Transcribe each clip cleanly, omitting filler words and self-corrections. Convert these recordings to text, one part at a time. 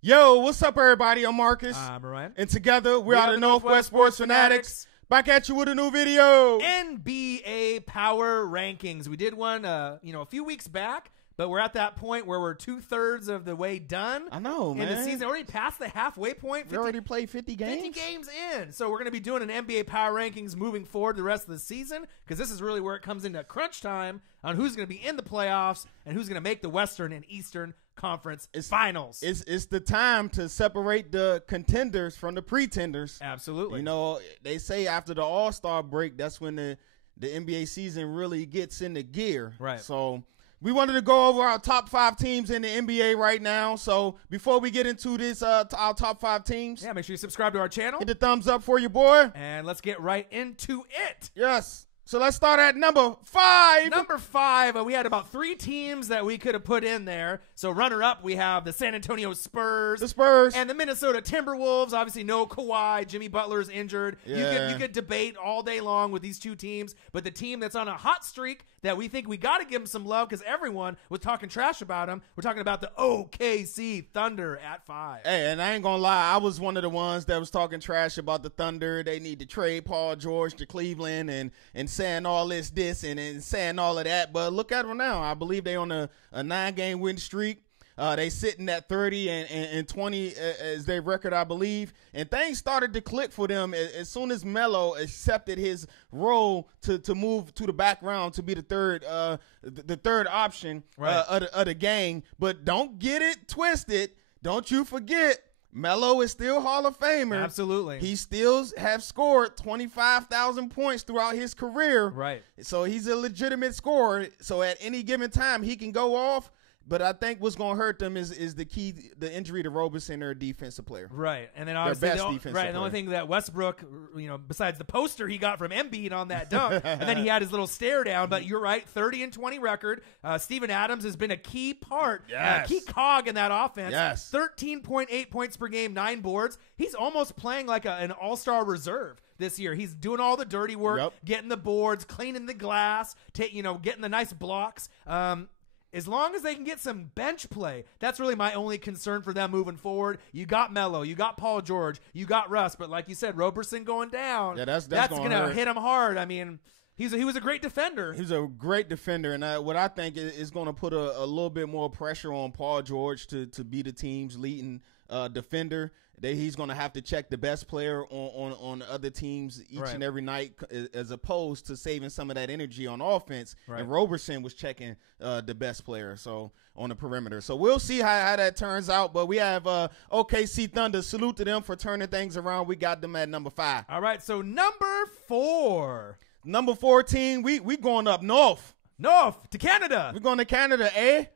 Yo, what's up, everybody? I'm Marcus. I'm Ryan. And together, we are the Northwest Sports Fanatics. Back at you with a new video. NBA Power Rankings. We did one, a few weeks back, but we're at that point where we're 2/3 of the way done. I know, man. And the season already passed the halfway point. We already played 50 games? 50 games in. So we're going to be doing an NBA Power Rankings moving forward the rest of the season, because this is really where it comes into crunch time on who's going to be in the playoffs and who's going to make the Western and Eastern Conference Finals. It's the time to separate the contenders from the pretenders. Absolutely. You know, they say after the All-Star break, that's when the NBA season really gets into gear. Right. So we wanted to go over our top 5 teams in the NBA right now. So before we get into this, our top 5 teams. Yeah, make sure you subscribe to our channel. Hit the thumbs up for your boy. And let's get right into it. Yes. So let's start at number 5. Number 5, we had about 3 teams that we could have put in there. So runner-up, we have the San Antonio Spurs. The Spurs. And the Minnesota Timberwolves. Obviously, no Kawhi. Jimmy Butler's injured. Yeah. You could debate all day long with these two teams. But the team that's on a hot streak that we think we got to give them some love because everyone was talking trash about them. We're talking about the OKC Thunder at 5. Hey, and I ain't going to lie. I was one of the ones that was talking trash about the Thunder. They need to trade Paul George to Cleveland and saying all this and saying all of that. But look at them now. I believe they on a 9-game win streak. They sitting at 30 and 20 as their record, I believe. And things started to click for them as soon as Melo accepted his role to move to the background to be the third option of the game. But don't get it twisted. Don't you forget, Melo is still Hall of Famer. Absolutely. He still have scored 25,000 points throughout his career. Right. So he's a legitimate scorer. So at any given time, he can go off. But I think what's going to hurt them is the injury to Roberson, their defensive player. Right. And then obviously the only thing that Westbrook, besides the poster he got from Embiid on that dunk, and then he had his little stare down, but you're right, 30 and 20 record. Steven Adams has been a key part, key cog in that offense. Yes. 13.8 points per game, 9 boards. He's almost playing like an all-star reserve this year. He's doing all the dirty work, getting the boards, cleaning the glass, getting the nice blocks. As long as they can get some bench play, that's really my only concern for them moving forward. You got Melo, you got Paul George, you got Russ, but like you said, Roberson going down. Yeah, that's going to hit him hard. I mean, he was a great defender. He was a great defender, and what I think is going to put a little bit more pressure on Paul George to be the team's leading defender. He's going to have to check the best player on other teams each and every night, as opposed to saving some of that energy on offense. Right. And Roberson was checking the best player on the perimeter. So we'll see how that turns out. But we have OKC Thunder. Salute to them for turning things around. We got them at number 5. All right, so number 4. Number 14, we going up north. North to Canada. We're going to Canada, eh?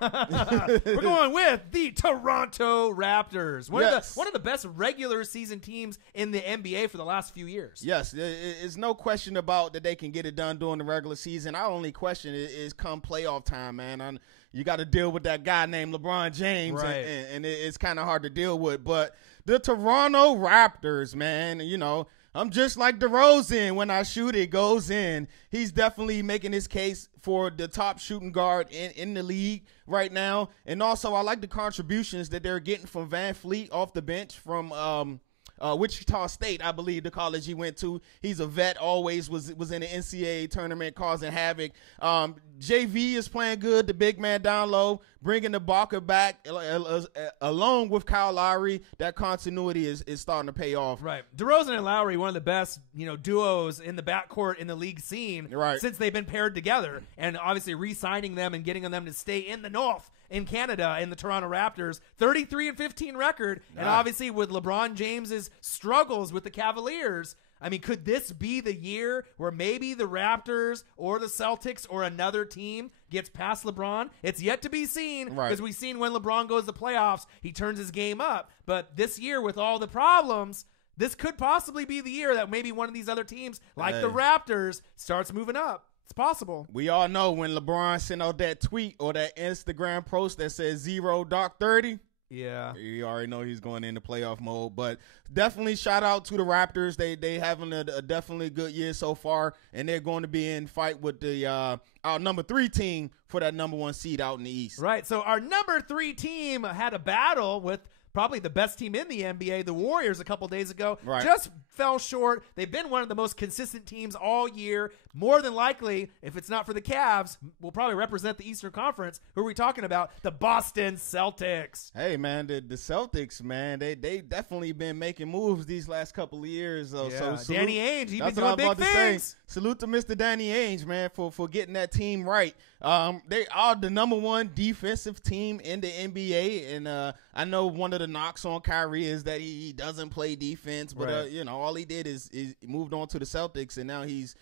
We're going with the Toronto Raptors. One of the best regular season teams in the NBA for the last few years. Yes, there's no question about that they can get it done during the regular season. Our only question is come playoff time, man. You got to deal with that guy named LeBron James, right. and it's kind of hard to deal with. But the Toronto Raptors, man, I'm just like DeRozan. When I shoot, it goes in. He's definitely making his case for the top shooting guard in the league right now. And also, I like the contributions that they're getting from Van Fleet off the bench from Wichita State, I believe, the college he went to. He's a vet, always was in the NCAA tournament causing havoc. JV is playing good, the big man down low, bringing the Barker back along with Kyle Lowry. That continuity is starting to pay off. Right. DeRozan and Lowry, one of the best duos in the backcourt in the league scene since they've been paired together. And obviously re-signing them and getting them to stay in the North in Canada in the Toronto Raptors. 33 and 15 record. And obviously with LeBron James's struggles with the Cavaliers, I mean, could this be the year where maybe the Raptors or the Celtics or another team gets past LeBron? It's yet to be seen, because we've seen when LeBron goes to playoffs, he turns his game up. But this year, with all the problems, this could possibly be the year that maybe one of these other teams, like the Raptors, starts moving up. It's possible. We all know when LeBron sent out that tweet or that Instagram post that says 0 Dark 30. Yeah. You already know he's going into playoff mode. But definitely shout out to the Raptors. They having a definitely good year so far, and they're going to be in fight with the our number 3 team for that number 1 seed out in the East. Right. So our number 3 team had a battle with probably the best team in the NBA, the Warriors, a couple days ago, Right. just fell short. They've been one of the most consistent teams all year. More than likely, if it's not for the Cavs, will probably represent the Eastern Conference. Who are we talking about? The Boston Celtics. Hey, man, the Celtics, man, they definitely been making moves these last couple of years. So salute, Danny Ainge, he's been that's what doing I was big about to things. say. Salute to Mr. Danny Ainge, man, for getting that team right. They are the number one defensive team in the NBA, and I know one of the knocks on Kyrie is that he doesn't play defense, but Right. you know, all he did is moved on to the Celtics, and now he's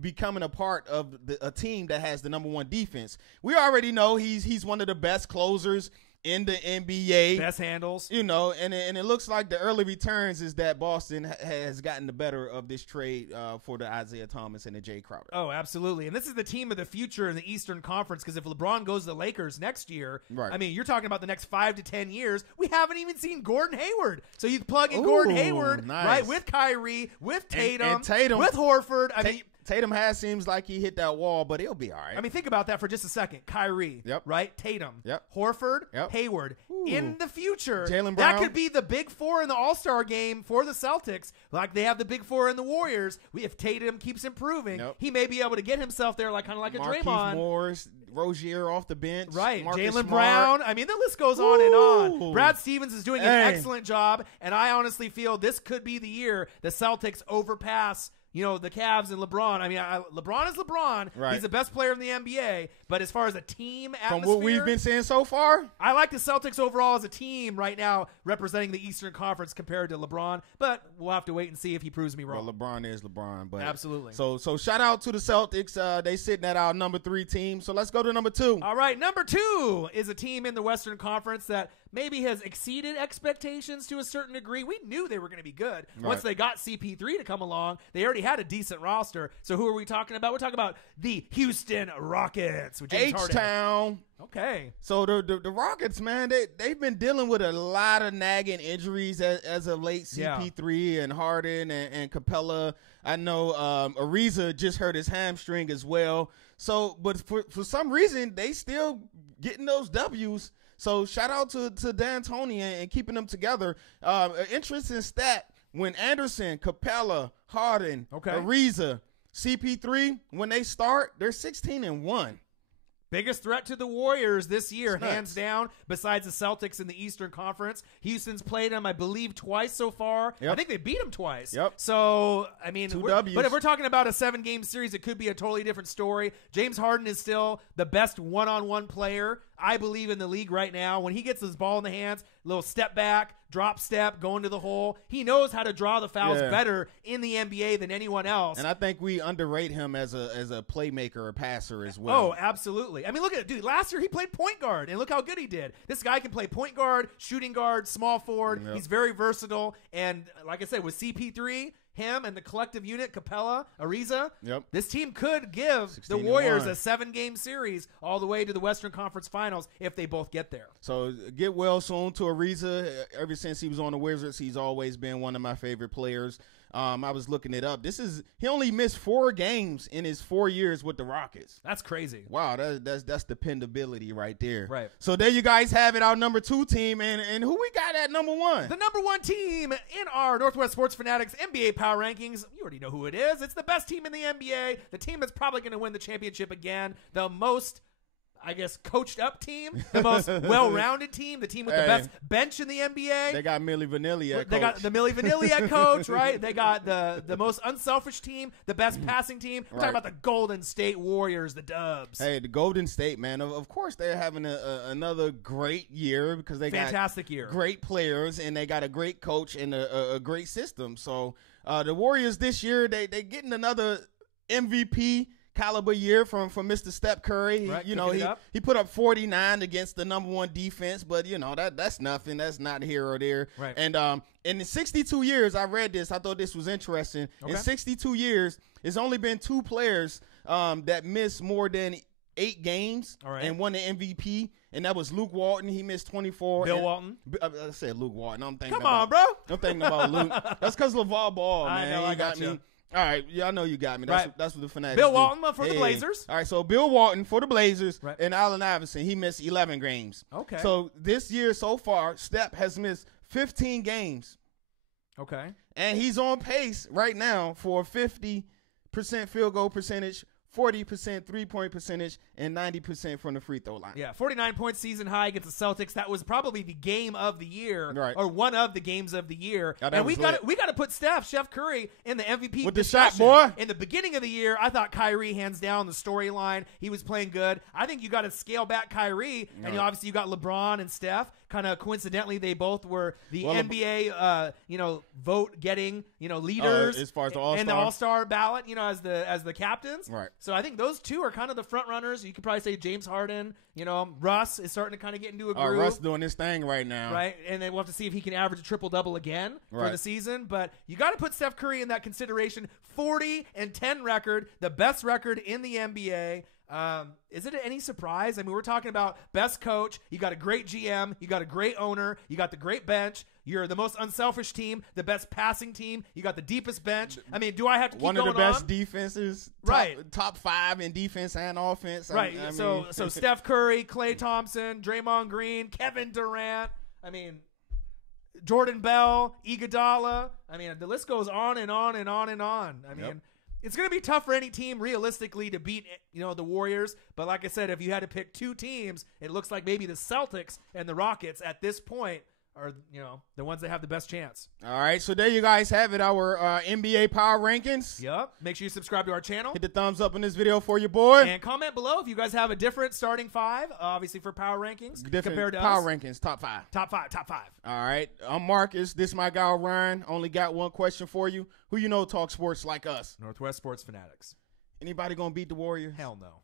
becoming a part of a team that has the number one defense. We already know he's one of the best closers in the NBA. Best handles. You know, and it looks like the early returns is that Boston has gotten the better of this trade for the Isaiah Thomas and the Jay Crowder. Oh, absolutely. And this is the team of the future in the Eastern Conference, because if LeBron goes to the Lakers next year, Right. I mean, you're talking about the next 5 to 10 years. We haven't even seen Gordon Hayward. So you plug in Ooh, Gordon Hayward, nice. right, with Kyrie, with Tatum, and Tatum. with Horford. I mean, Tatum seems like he hit that wall, but he'll be all right. I mean, think about that for just a second. Kyrie, Yep. right? Tatum, Yep. Horford, Yep. Hayward. Ooh. In the future, Jaylen that Brown. could be the big four in the All-Star game for the Celtics, like they have the big four in the Warriors. If Tatum keeps improving, Yep. he may be able to get himself there, like kind of like a Markieff Draymond. Morris, Rozier off the bench. Right, Marcus Jaylen Smart. Brown. I mean, the list goes on and on. Ooh. Brad Stevens is doing an Hey. excellent job, and I honestly feel this could be the year the Celtics overpass, you know, the Cavs and LeBron. I mean, LeBron is LeBron. Right. He's the best player in the NBA, but as far as a team atmosphere, From what we've been seeing so far, I like the Celtics overall as a team right now, representing the Eastern Conference compared to LeBron, but we'll have to wait and see if he proves me wrong. well, LeBron is LeBron, but Absolutely. So shout out to the Celtics. They sitting at our number 3 team. So let's go to number 2. All right, number 2 is a team in the Western Conference that maybe has exceeded expectations to a certain degree. We knew they were going to be good. Once Right. they got CP3 to come along, they already had a decent roster. So who are we talking about? We're talking about the Houston Rockets. With James Harden. H-Town. Okay. So the Rockets, man, they've been dealing with a lot of nagging injuries as of late. CP3 and Harden and Capella. I know Ariza just hurt his hamstring as well. So, but for some reason, they still getting those W's. So shout out to D'Antoni and keeping them together. An interesting stat: when Anderson, Capella, Harden, Okay. Ariza, CP3, when they start, they're 16-1. Biggest threat to the Warriors this year, It's nuts. hands down, besides the Celtics in the Eastern Conference. Houston's played them, I believe, twice so far. Yep. I think they beat them twice. Yep. So, I mean, 2 we're- W's. but if we're talking about a 7-game series, it could be a totally different story. James Harden is still the best one-on-one player, I believe, in the league right now. When he gets his ball in the hands, little step back, drop step, going to the hole. He knows how to draw the fouls Yeah. better in the NBA than anyone else. And I think we underrate him as a playmaker or passer as well. Oh, absolutely. I mean, look at it, dude. Last year he played point guard, and look how good he did. This guy can play point guard, shooting guard, small forward. Yep. He's very versatile. And like I said, with CP3, him and the collective unit, Capella, Ariza, Yep. this team could give the 16-1. Warriors a 7-game series all the way to the Western Conference Finals if they both get there. So get well soon to Ariza. Ever since he was on the Wizards, he's always been one of my favorite players. I was looking it up. He only missed 4 games in his 4 years with the Rockets. That's crazy. Wow, that's dependability right there. Right. So there you guys have it, our number 2 team, and who we got at number 1? The number 1 team in our Northwest Sports Fanatics NBA Power Rankings, you already know who it is. It's the best team in the NBA, the team that's probably going to win the championship again, the most, I guess, coached up team, the most well-rounded team, the team with the best bench in the NBA. They got Milli Vanilli at They coach. got the Milli Vanilli at coach, right? They got the most unselfish team, the best passing team. We're talking Right. about the Golden State Warriors, the Dubs. Hey, the Golden State, man. Of course, they're having another great year because they Fantastic got year. great players and they got a great coach and a great system. So the Warriors this year, they getting another MVP caliber year from Mr. Steph Curry. Right, He put up 49 against the number 1 defense, but that's nothing. That's not here or there. Right. And in the 62 years, I read this. I thought this was interesting. Okay. In 62 years, it's only been 2 players that missed more than 8 games All right. and won the MVP, and that was Luke Walton. He missed 24. Bill and- Walton. I said Luke Walton. I'm thinking Come on, bro. I'm thinking about Luke. That's because LeVar Ball, I man. know, He I got gotcha. me. All right, yeah, I know you got me. That's what the Fanatics Bill do. Walton for the Blazers. All right, so Bill Walton for the Blazers, right. and Allen Iverson, he missed 11 games. Okay. So this year so far, Steph has missed 15 games. Okay. And he's on pace right now for 50% field goal percentage, 40% three-point percentage, and 90% from the free throw line. Yeah, 49-point season high against the Celtics. That was probably the game of the year, right. or one of the games of the year. Oh, and we got to put Chef Curry in the MVP with the discussion. shot, boy. In the beginning of the year, I thought Kyrie hands down the storyline. He was playing good. I think you got to scale back Kyrie, and obviously you got LeBron and Steph. Kind of coincidentally, they both were the NBA, vote-getting, leaders as far as the All-Star and the All-Star ballot, as the captains. Right. So I think those two are kind of the front runners. You could probably say James Harden. Russ is starting to kind of get into a groove. Russ doing his thing right now. Right, and then we'll have to see if he can average a triple-double again for the season. But you got to put Steph Curry in that consideration. 40-10 record, the best record in the NBA. Is it any surprise? I mean, we're talking about best coach. You got a great GM. You got a great owner. You got the great bench. You're the most unselfish team, the best passing team. You got the deepest bench. I mean, do I have to keep going on? One of the best defenses. Right. Top 5 in defense and offense. Right. So Steph Curry, Klay Thompson, Draymond Green, Kevin Durant. I mean, Jordan Bell, Iguodala. I mean, the list goes on and on and on and on. I mean, it's going to be tough for any team realistically to beat, the Warriors. But like I said, if you had to pick two teams, it looks like maybe the Celtics and the Rockets at this point are, the ones that have the best chance. All right, so there you guys have it, our NBA power rankings. Yep. Make sure you subscribe to our channel. Hit the thumbs up in this video for your boy. And comment below if you guys have a different starting five, obviously for power rankings compared to power us. rankings, top 5. Top five. All right, I'm Marcus. This is my guy, Ryan. Only got one question for you. Who talk sports like us? Northwest Sports Fanatics. Anybody going to beat the Warriors? Hell no.